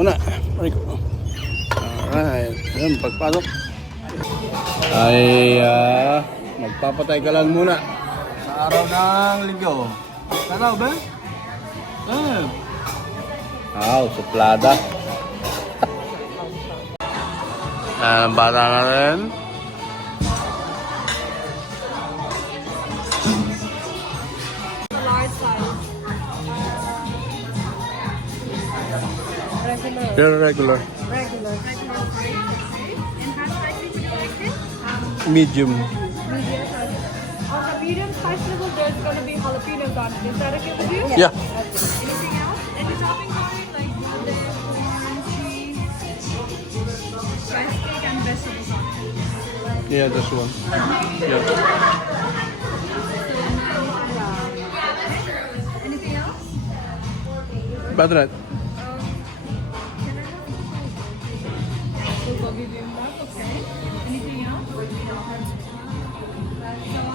muna. Alright. Ayun, pagpasok. Ay, magpapatay ka lang muna. Sa araw ng linggo. Tanaw ba? Suplada. Bata na rin. Very regular. Medium. On the medium spice level, there's going to be jalapenos on it. Is that okay with you? Yeah. Anything else? Any toppings on it? Like corn, cheese, rice cake, and vegetables on it. Yeah, this one. Yeah. Anything else? Badrat. Bulgogi bibimbap, okay. Anything else? So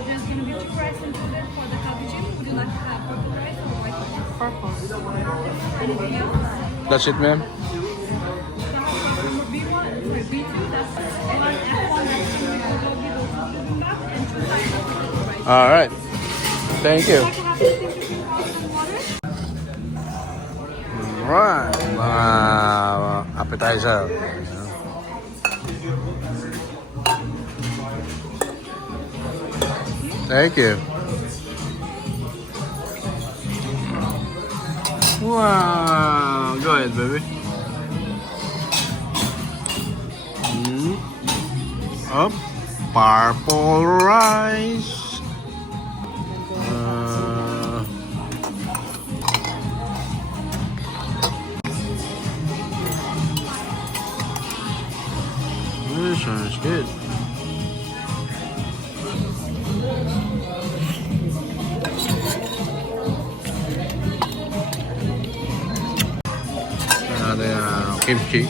there's going to be 2 rice included for the cappuccino. Would you like to have purple rice or white rice? Purple. Anything else? That's it, ma'am. So for B1, for B2, that's one F1, that's going to be bulgogi bibimbap and 2 rice. All right. Thank you. Would you like to have anything between ice and water? Alright. Appetizer. Thank you. Wow. Go ahead, baby. Up. Purple rice. This one is good. Kimchi.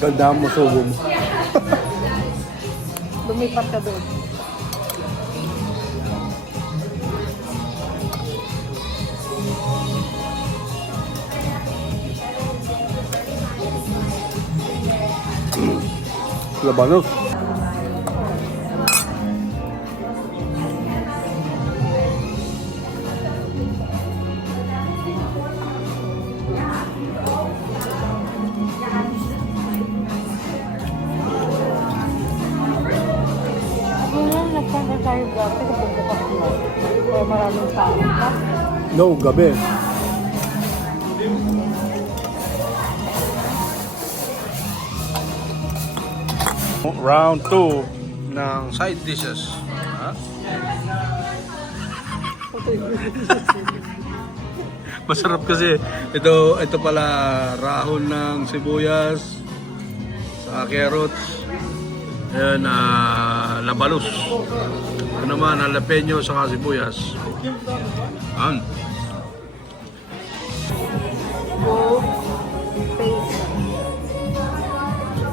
Ganda mo subo mo. Lumipat ka doon. Labanos. Nagpunta tayo dati kapag bukas mo. Kaya maraming tao. No, gabi. Round 2 ng side dishes. Ha? Masarap kasi ito pala rahon ng sibuyas, sa carrots, ayan, labanos. Ito naman jalapeno sa sibuyas. Ayan.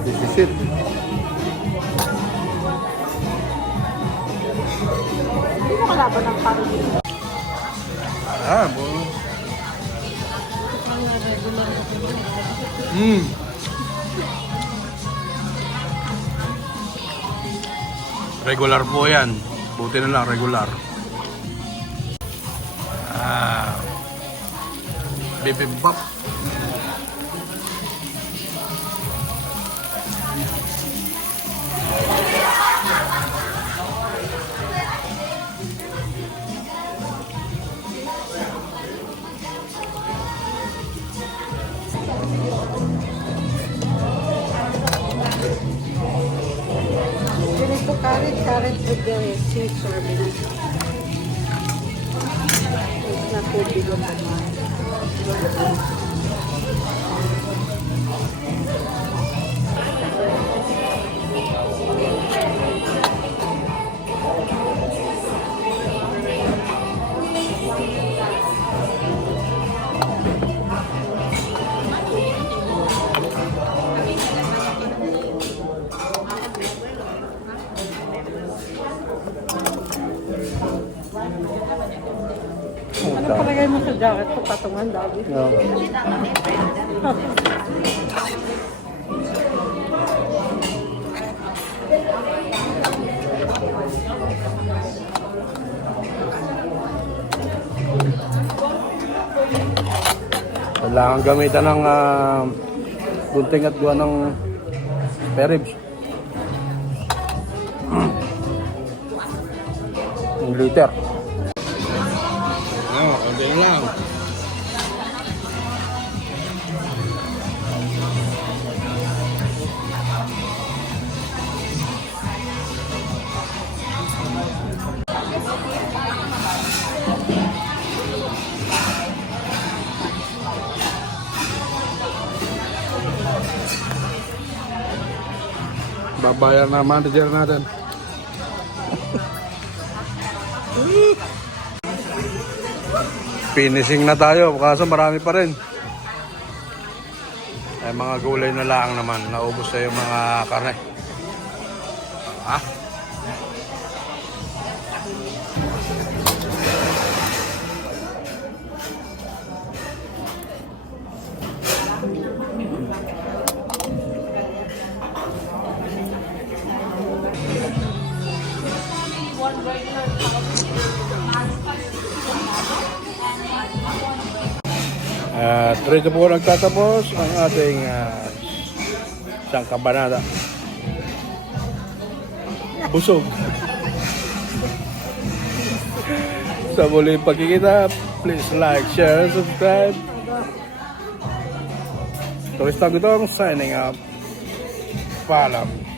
This is it. Hindi mo kalaban ng parang Regular po yan. Buti na lang, regular. Bibimbap. Carrot with the sweet sorbet. It's not too big of a jacket ko patungan dami. No. Kailangan gamitan ng gunting at gawa ng peribs. Ang liter. Okay na lang. Babayar na manager natin. Finishing na tayo, kaso marami pa rin. Ay mga gulay na lang naman, naubos na yung mga karne. Ah? Dito po nagtatapos ang ating isang kabanata. Busog. Sa muling pagkikita, please like, share, subscribe. Turistang Gutong signing up. Paalam.